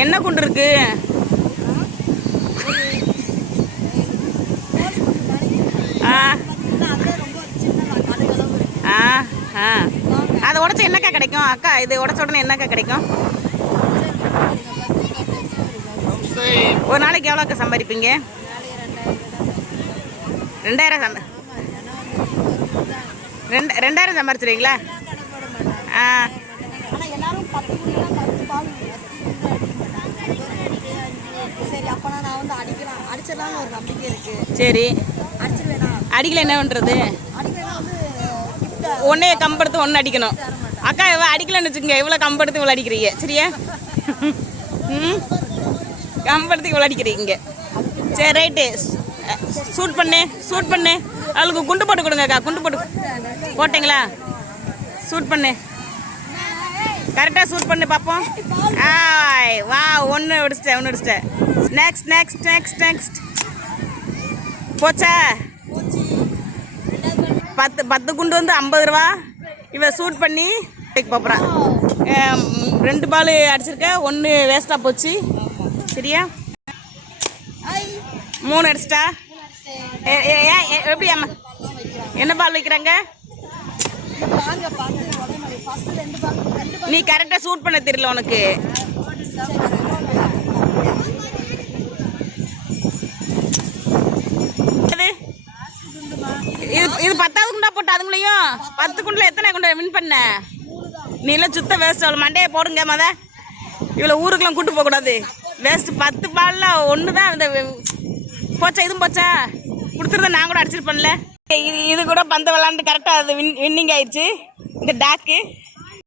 என்ன குண்டு இருக்கு? அதை உடச்சா என்னக்கா கிடைக்கும் அக்கா? இது உடச்ச உடனே என்னக்கா கிடைக்கும்? ஒரு நாளைக்கு எவ்வளோக்கா சம்பாதிப்பீங்க? 2000 2000 சம்பாதிச்சிருவீங்களா? சரி, அடிக்கல என்ன பண்ணுறது? ஒன்னே கம்பெடுத்து ஒன்று அடிக்கணும். அக்கா இவ்வளோ அடிக்கலன்னு வச்சுக்கோங்க, இவ்வளோ கம்பெடுத்து இவ்வளோ அடிக்கிறீங்க. சரியா? கம்பெடுத்து இவ்வளோ அடிக்கிறீங்க. சரி ரைட்டு, ஷூட் பண்ணு. அவளுக்கு குண்டு போட்டு கொடுங்கக்கா. குண்டு போட்டு போட்டிங்களா? ஷூட் பண்ணு, கரெக்டாக ஷூட் பண்ணு பார்ப்போம். வா, ஒன்று அடிச்சிட்டேன். நெக்ஸ்ட் போச்சா? 10 குண்டு வந்து 50 ரூபா. இவ ஷூட் பண்ணி போகிறான். 2 பால் அடிச்சிருக்க, 1 வேஸ்ட்டாக போச்சு. சரியா? 3 அடிச்சிட்டா. எப்படி அம்மா என்ன பால் வைக்கிறாங்க? நீ கரெக்டாக ஷூட் பண்ண தெரியல உனக்கு. இது 10வது குண்டா போட்டு அதுங்களையும் 10 குண்டில் எத்தனை குண்டை வின் பண்ண? நீ எல்லாம் சுத்த வேஸ்ட். அவ்வளோ மண்டையை போடுங்க மத. இவ்வளோ ஊருக்கெல்லாம் கூட்டு போகக்கூடாது. வேஸ்ட். 10 பால்ல 1 தான் இந்த போச்சா. இதுவும் போச்சா? கொடுத்துருந்தா நான் கூட அடிச்சிருப்பேன்ல. இது கூட பந்து விளாண்டு கரெக்டாக அது வின்னிங் ஆயிடுச்சு இந்த டாக்கு.